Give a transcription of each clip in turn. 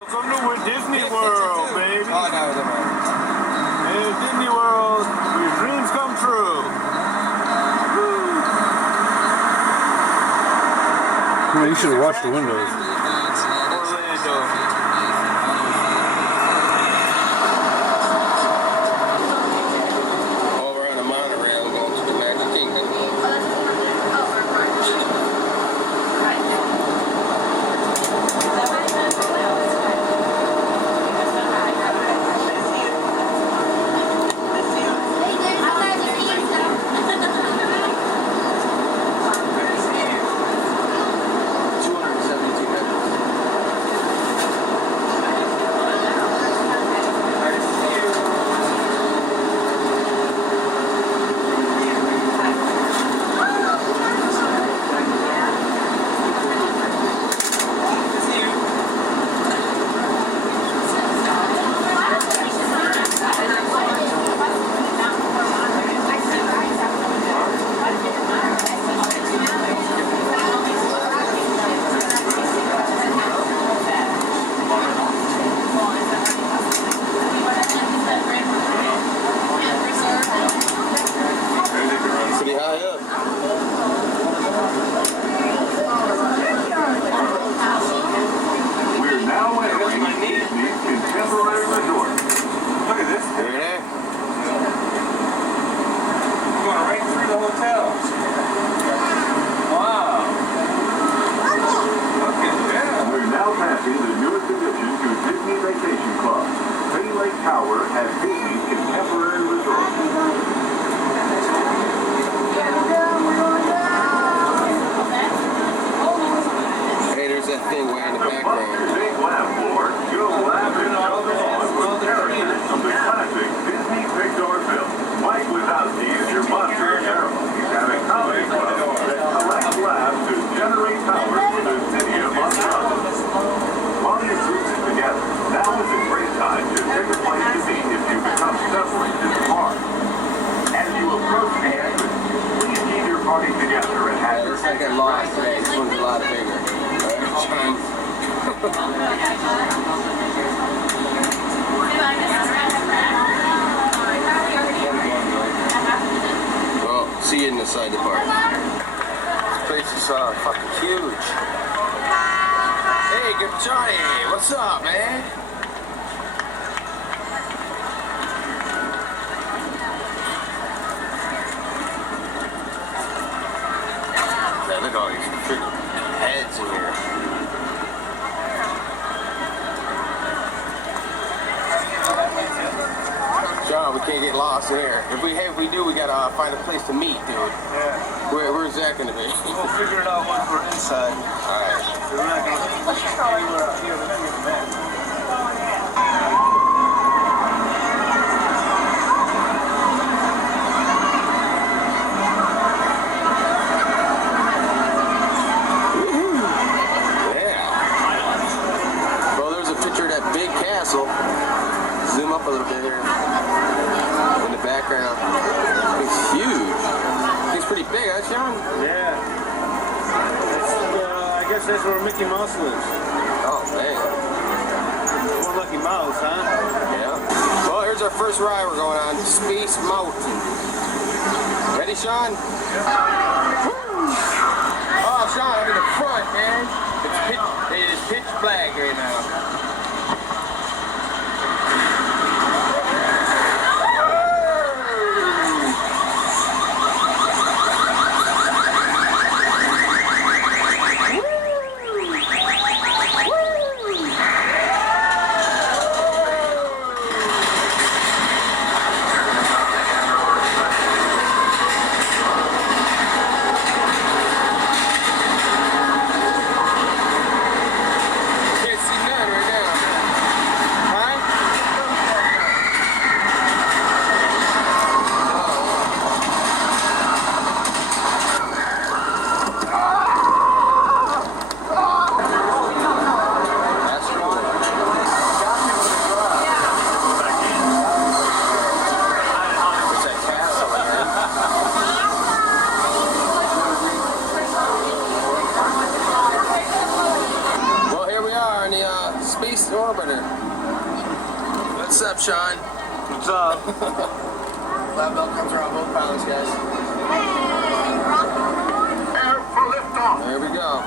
Welcome to Disney World, baby. Oh, no, never mind. Hey, Disney World, where your dreams come true. Well, you should have watched the windows. Orlando. Oh, we're on a monorail going to the Magic Kingdom. Pretty high up. We're now entering Disney's Contemporary Resort. Look at this. There it is. We're going right through the hotel. Wow. Look at that. We're now passing the newest addition to Disney Vacation Club. Bay Lake Tower at Disney's Contemporary Resort. Hey, there's that thing way in the background. Big laugh floor. Go laugh and jump on with characters of the classic Disney Pixar film. Mike Wazowski is your monster hero. He's having comedy club that collects laughs to generate power for the city of Montreal. While your groups are together, now is a great time to pick a place to be if you become separated apart. As you approach the exit, please keep your party together and have your Looks like I lost today. This one's a lot bigger. Well, see you inside the park. This place is fucking huge. Hey, good Johnny. What's up, man? Man, look at all these freaking heads in here. John, we can't get lost in here. If we do, we gotta find a place to meet, dude. Yeah. Where's that gonna be? We'll figure it out once we're inside. Alright. We're not going to anywhere out here. We're going to get back. Yeah. Well, there's a picture of that big castle. Zoom up a little bit here. In the background. It's huge. It's pretty big, huh, Sean? Yeah. I guess that's where Mickey Mouse lives. Oh, man. More Lucky Mouse, huh? Yeah. Well, here's our first ride we're going on. Space Mountain. Ready, Sean? Woo! Oh, Sean, I'm in the front, man. It is pitch black right now. Can't see none right Space Orbiter. What's up, Sean? What's up? Lab belt comes around both pilots, guys. Air for liftoff. There we go.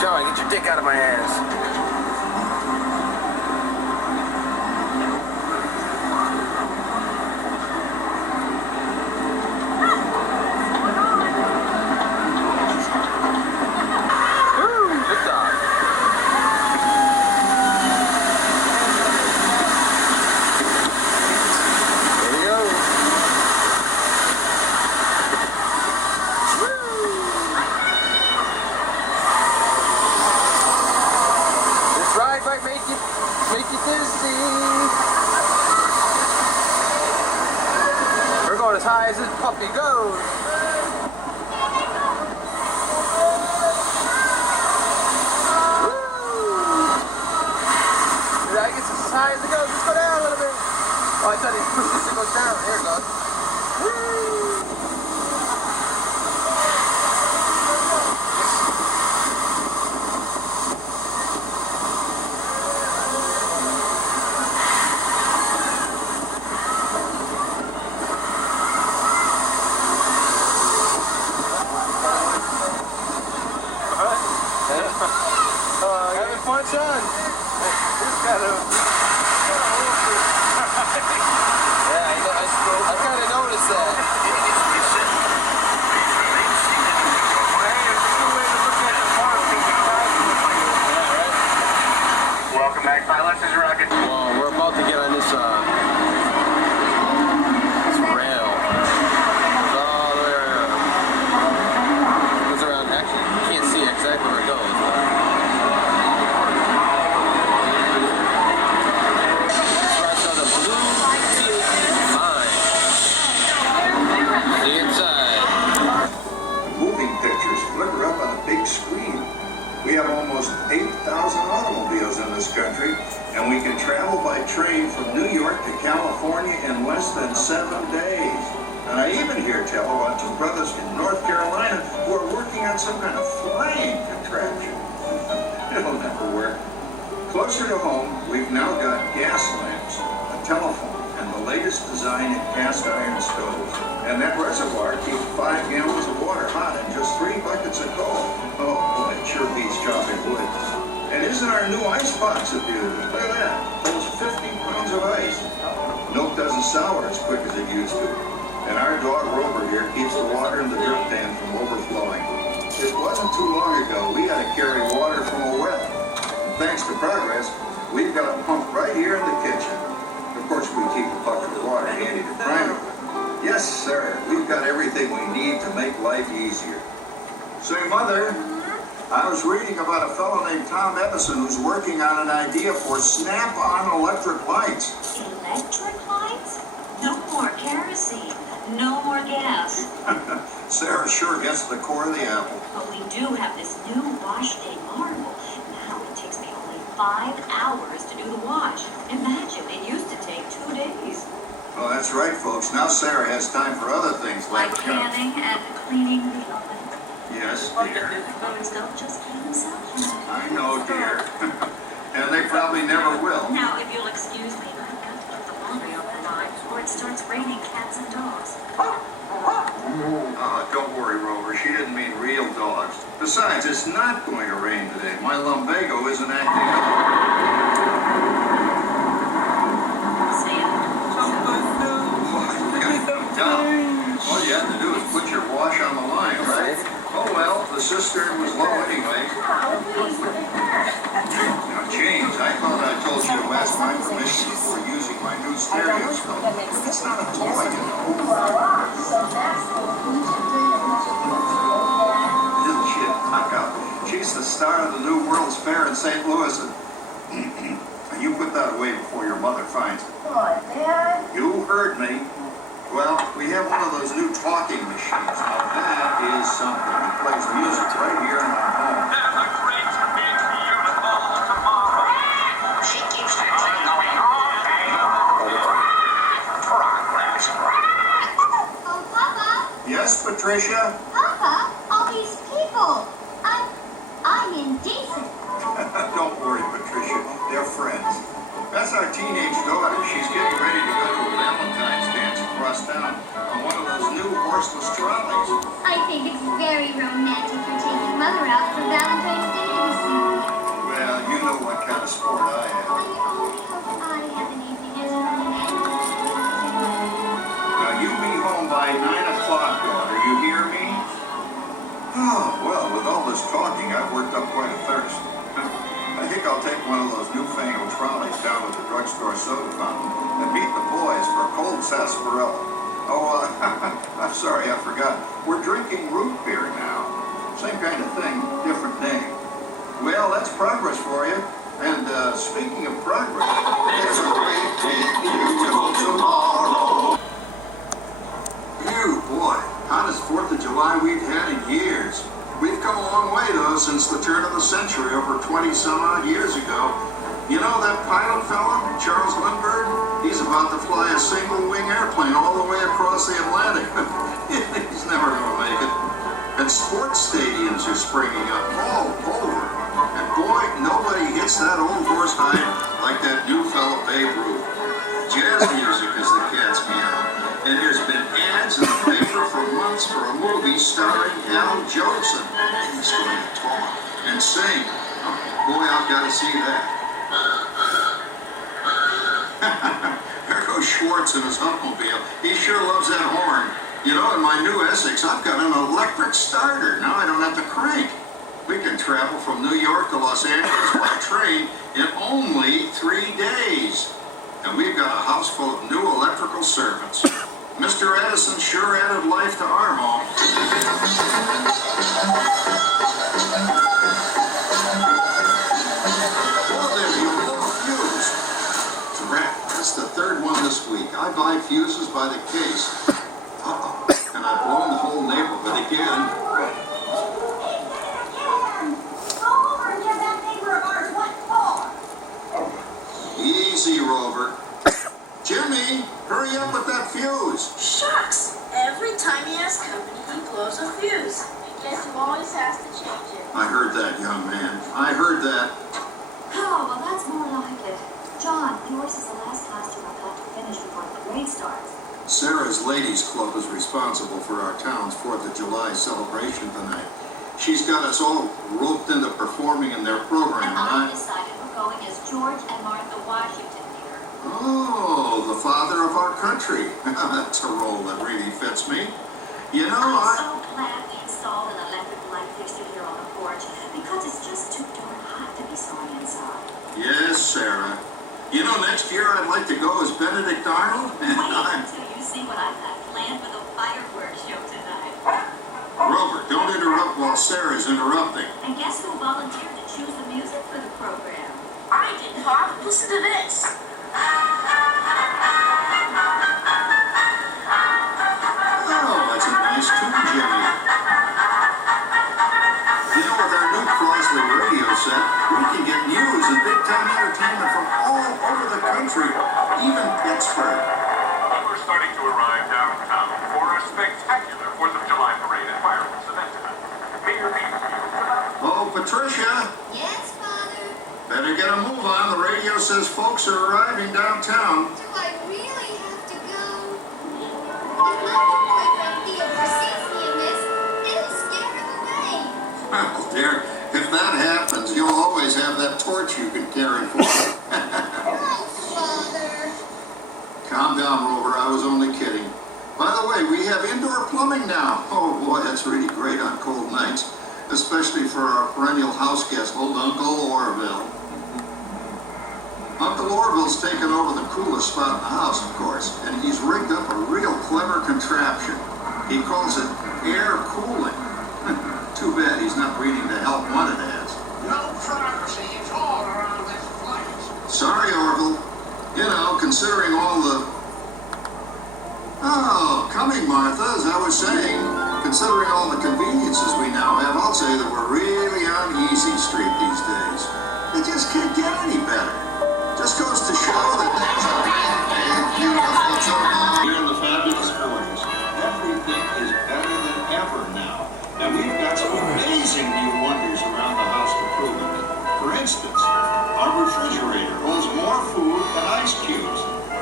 Sean, get your dick out of my ass. Make you dizzy. We're going as high as this puppy goes. Woo! I guess it's as high as it goes. Let's go down a little bit. Oh, I thought he pushed this to go down. Here it goes. Woo! Having fun, Sean? Yeah, I kind of noticed that. Welcome back, pilots. This is Rocket. Well, we're about to get on this rail. Goes all the way around. Goes around. Actually, you can't see exactly where it goes. We have almost 8,000 automobiles in this country, and we can travel by train from New York to California in less than 7 days. And I even hear tell about two brothers from North Carolina who are working on some kind of flying contraption. It'll never work. Closer to home, we've now got gas lamps, a telephone, and the latest design in cast iron stoves. And that reservoir keeps 5 gallons of water hot in just 3 buckets of coal. Oh boy, it sure beats chopping wood. And isn't our new ice box a beauty? Look at that. Holds 50 pounds of ice. Milk doesn't sour as quick as it used to. And our dog Rover here keeps the water in the drip pan from overflowing. It wasn't too long ago we had to carry water from a well. And thanks to progress, we've got a pump right here in the kitchen. Of course, we keep a bucket of water handy to prime it. Yes, sir. We've got everything we need to make life easier. Say, Mother, I was reading about a fellow named Tom Edison who's working on an idea for snap-on electric lights. Electric lights? No more kerosene. No more gas. Sarah sure gets the core of the apple. But we do have this new wash day marvel. Now it takes me only 5 hours to do the wash. Imagine, it used to take 2 days. Well, that's right, folks. Now Sarah has time for other things Like canning and cleaning the oven. Yes, dear. Ovens don't just clean themselves. I know, dear. And they probably never will. Now, if you'll excuse me, I've got to put the laundry on the line before it starts raining cats and dogs. Don't worry, Rover. She didn't mean real dogs. Besides, it's not going to rain today. My lumbago isn't acting up. All you have to do is put your wash on the line, right? Oh well, the cistern was low anyway. Now, James, I thought I told you to ask my permission before using my new stereoscope. It's not a toy, you know. Little shit, tuck up. She's the star of the new World's Fair in St. Louis. And you put that away before your mother finds it. What, Dad? You heard me. Well, we have one of those new talking machines. Now that is something. It plays music right here in our home. There's a great big beautiful tomorrow. She keeps that thing going all day long. Progress. Oh, Papa. Yes, Patricia? Papa, very romantic you're taking Mother out for Valentine's Day this evening. Well, you know what kind of sport I am. I only hope I have an evening as romantic. Now, you be home by 9 o'clock, daughter. You hear me? Oh, well, with all this talking, I've worked up quite a thirst. I think I'll take one of those newfangled trolleys down to the drugstore soda fountain and meet the boys for a cold sarsaparilla. Oh, I'm sorry, I forgot. We're drinking root beer now. Same kind of thing, different name. Well, that's progress for you. And speaking of progress, there's a great beautiful tomorrow. You, boy, hottest 4th of July we've had in years. We've come a long way, though, since the turn of the century, over 20-some-odd years ago. You know that pilot fella, Charles Lindbergh? He's about to fly a single-wing airplane all the way across the Atlantic. He's never going to make it. And sports stadiums are springing up all over. And boy, nobody hits that old horse hide like that new fella Babe Ruth. Jazz music is the cat's meow. And there's been ads in the paper for months for a movie starring Al Jolson. He's going to talk and sing. Oh, boy, I've got to see that. There goes Schwartz in his Humpmobile. He sure loves that horn. You know, in my new Essex, I've got an electric starter. Now I don't have to crank. We can travel from New York to Los Angeles by train in only 3 days. And we've got a house full of new electrical servants. Mr. Edison sure added life to our home. Well, there you go, fuse. It's a wrap. That's the 3rd one this week. I buy fuses by the case. Uh-oh. And I've blown the whole neighborhood again. Go over and get that neighbor of ours what for? Easy, Rover. Jimmy, hurry up with that fuse. Shucks! Every time he has company, he blows a fuse. I guess he always has to change it. I heard that, young man. I heard that. Oh, well, that's more like it. John, yours is the last costume I've got to finish before the parade starts. Sarah's Ladies Club is responsible for our town's 4th of July celebration tonight. She's got us all roped into performing in their program, And and I decided we're going as George and Martha Washington here. Oh, the father of our country. That's a role that really fits me. You know, I'm so glad we installed an electric light fixture here on the porch because it's just too darn hot to be sewing inside. Yes, Sarah. You know, next year I'd like to go as Benedict Arnold. Wait until you see what I've got planned for the fireworks show tonight. Rover, don't interrupt while Sarah's interrupting. And guess who volunteered to choose the music for the program? I did, Pop. Listen to this. Oh, that's a nice tune, Jimmy. You know, with our new Carlisle radio set, we can get news and big-time entertainment from all over the country, even Pittsburgh. We're starting to arrive downtown for a spectacular 4th of July parade and fireworks event tonight. Mayor Pete. Oh, Patricia, Yes, Father? better get a move on. The radio says folks are arriving downtown. Do I really have to go? If my new boyfriend Theodore sees me in this, it'll scare him away. Well, dear, if that happens, you'll always have that torch you can carry for it. Oh, Father. Calm down, Rover. I was only kidding. By the way, we have indoor plumbing now. Oh, boy, that's really great on cold nights, especially for our perennial house guest, old Uncle Orville. Uncle Orville's taken over the coolest spot in the house, of course, and he's rigged up a real clever contraption. He calls it air cooling. Too bad he's not reading the help wanted ads. No privacy at all around this place. Sorry, Orville. You know, considering all the... Oh, coming, Martha, as I was saying, considering all the conveniences we now have, I'll say that we're really on easy street these days. It just can't get any better. Just goes to show that there's a beautiful time. Here in the fabulous 40s, everything is better than ever now. And we've got some amazing new wonders around the house to prove it. For instance, our refrigerator holds more food than ice cubes.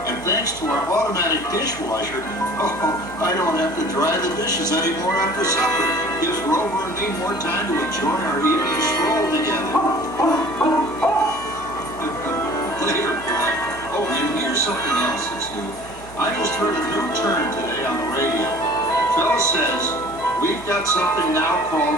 And thanks to our automatic dishwasher, I don't have to dry the dishes anymore after supper. Gives Rover any more time to enjoy our evening stroll together. Later, boy. Oh, and here's something else that's new. I just heard a new term today on the radio. Fella says we've got something now called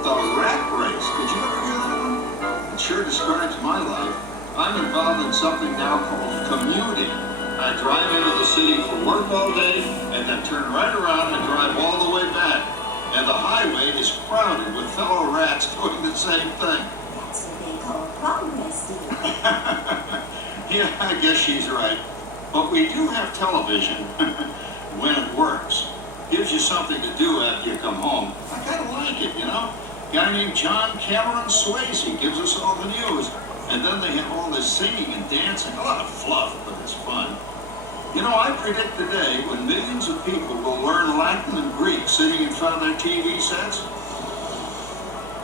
the rat race. Did you ever hear that one? It sure describes my life. I'm involved in something now called commuting. I drive into the city for work all day and then turn right around and drive all the way back. And the highway is crowded with fellow rats doing the same thing. That's what they call progress, dear. Yeah, I guess she's right. But we do have television when it works. Gives you something to do after you come home. I kind of like it, you know? Guy named John Cameron Swayze gives us all the news. And then they have all this singing and dancing. A lot of fluff, but it's fun. You know, I predict the day when millions of people will learn Latin and Greek sitting in front of their TV sets.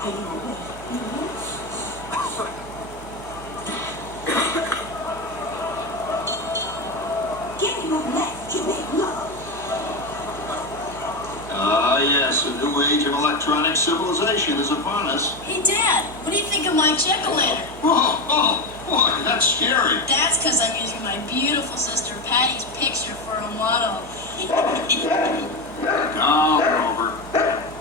Are you awake? Get your left, you make love. Ah, yes, a new age of electronic civilization is upon us. Hey, Dad, what do you think of my jack-o'-lantern? Oh, boy, that's scary. That's because I'm using my beautiful sister Patty's picture for a model. Now, Rover.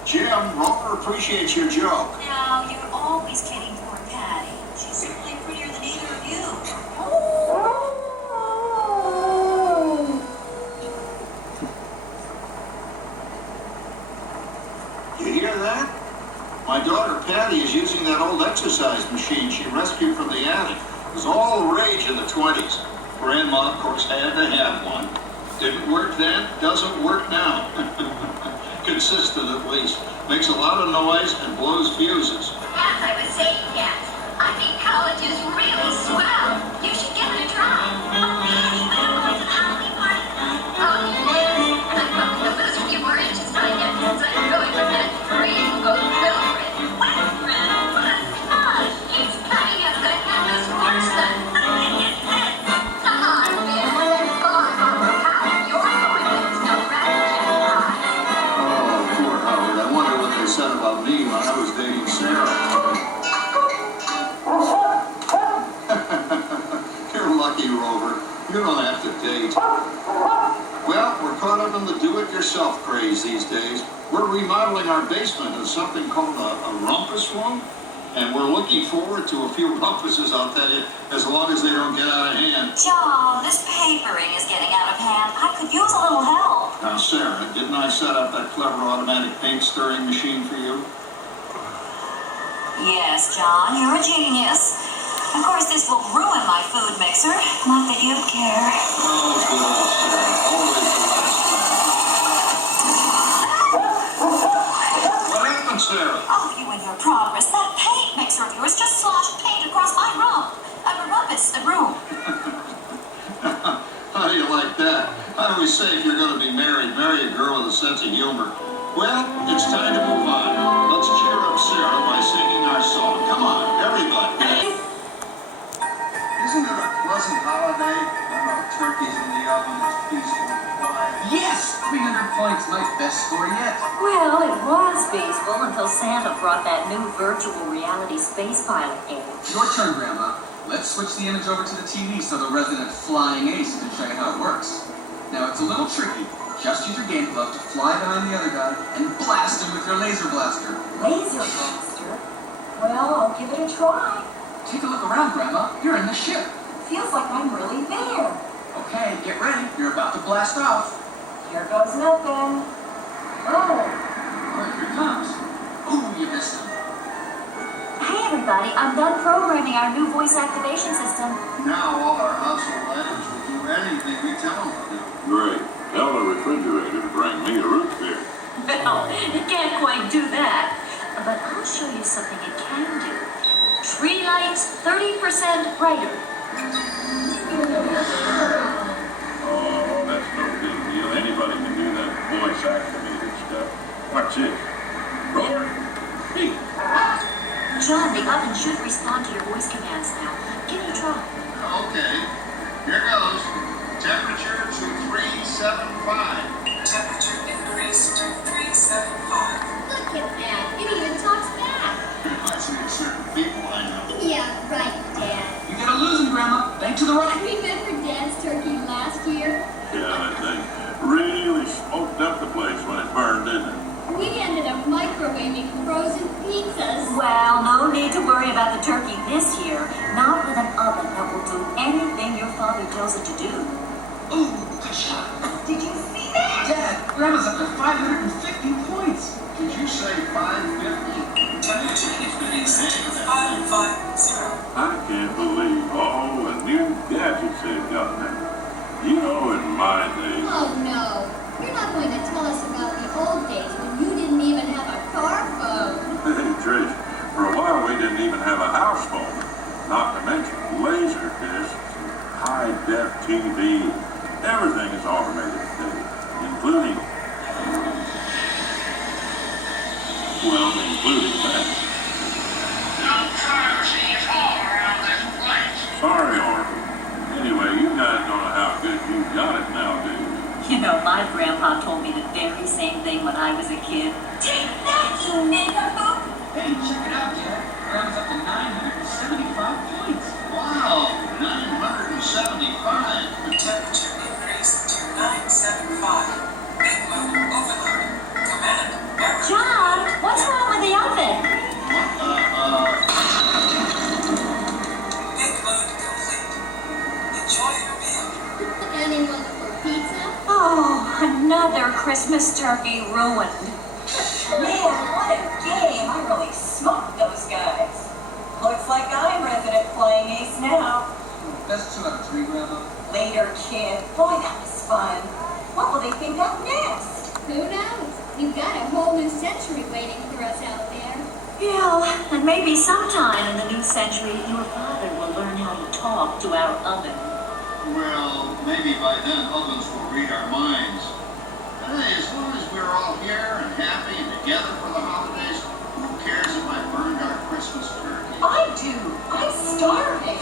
Jim, Rover appreciates your joke. Now, you're always kidding poor Patty. She's certainly prettier than either of you. You hear that? My daughter Patty is using that old exercise machine she rescued from the attic. It was all the rage in the 20s. Grandma, of course, had to have one. Didn't work then, doesn't work now. Consistent at least. Makes a lot of noise and blows fuses. As I was saying, yes, I think college is really swell. You should give it a try. Oh, Patty, but I'm going to the Halloween party tonight. Oh, yes. I'm going to lose a few more inches by yet, so I'm going to bed free and go silver and wet red. But gosh, he's cutting us the canvas worse than come on, man. Let's go on over how you're going to no rat. Oh, poor Howard. I wonder what they said about me when I was dating Sarah. You're lucky, Rover. You don't have to date. Well, we're caught up in the do-it-yourself craze these days. We're remodeling our basement into something called a rumpus room. And we're looking forward to a few rumpuses, I'll tell you, as long as they don't get out of hand. John, this papering is getting out of hand. I could use a little help. Now, Sarah, didn't I set up that clever automatic paint stirring machine for you? Yes, John, you're a genius. Of course, this will ruin my food mixer. Not that you'd care. Oh, good, Sarah. Always the last time. What happened, Sarah? Oh, you and your progress. That paint mixer of yours just sloshed paint across my room. A room. How do you like that? I always say if you're going to be married, marry a girl with a sense of humor. Well, it's time to move on. Let's cheer up Sarah by singing our song. Come on, everybody. Isn't it a pleasant holiday? Turkeys in the oven, it's peaceful and quiet. Yes! 300 points, my best score yet. Well, it was peaceful until Santa brought that new virtual reality space pilot in. Your turn, Grandma. Let's switch the image over to the TV so the resident flying ace can show you how it works. Now, it's a little tricky. Just use your game glove to fly behind the other guy and blast him with your laser blaster. Laser blaster? Well, I'll give it a try. Take a look around, Grandma. You're in the ship. Feels like I'm really there. Okay, get ready. You're about to blast off. Here goes nothing. Oh. Oh, here it comes. Ooh, you missed him. Hey, everybody. I'm done programming our new voice activation system. Now all our household items will do anything we tell them to do. Great. Tell the refrigerator to bring me a root beer. Well, it can't quite do that. But I'll show you something it can do. Tree lights 30% brighter. Oh, that's no big deal. Anybody can do that voice activated stuff. Watch this. Roar. Hey. John, the oven should respond to your voice commands now. Give it a try. Okay, here goes. Temperature to 375. Temperature increase to 375. Look at that. You didn't even talk to the right. Remember Dad's turkey last year? Yeah, that thing really smoked up the place when it burned, didn't it? We ended up microwaving frozen pizzas. Well, no need to worry about the turkey this year. Not with an oven that will do anything your father tells it to do. Ooh, good shot. Did you see that? Dad, Grandma's up to 550 points. Did you say 550? I can't believe all the new gadgets they've got now. You know, in my day, Oh no, you're not going to tell us about the old days when you didn't even have a car phone. hey Trish, for a while we didn't even have a house phone. Not to mention laser discs, high-def TV. Everything is automated today, including that. Sorry, Orbital. Anyway, you guys don't know how good you got it now, do you? You know, my grandpa told me the very same thing when I was a kid. Take that, you megaphobe! Hey, check it out, Dad. Grandma's up to 975 points. Wow, 975. The temperature increased to 975. Big moon overload. Command. John, what's wrong with the oven? Big moon complete. Enjoy your meal. Anyone for pizza? Oh, another Christmas turkey ruined. Man, what a game. I really smoked those guys. Looks like I'm resident flying ace now. Best 2 out of 3, Grandma. Later, kid. Boy, that was fun. What will they think up next? Who knows? We've got a whole new century waiting for us out there. Yeah, and maybe sometime in the new century, your father will learn how to talk to our oven. Well, maybe by then ovens will read our minds. Hey, as long as we're all here and happy and together for the holidays, who cares if I burned our Christmas turkey? I do. I'm starving.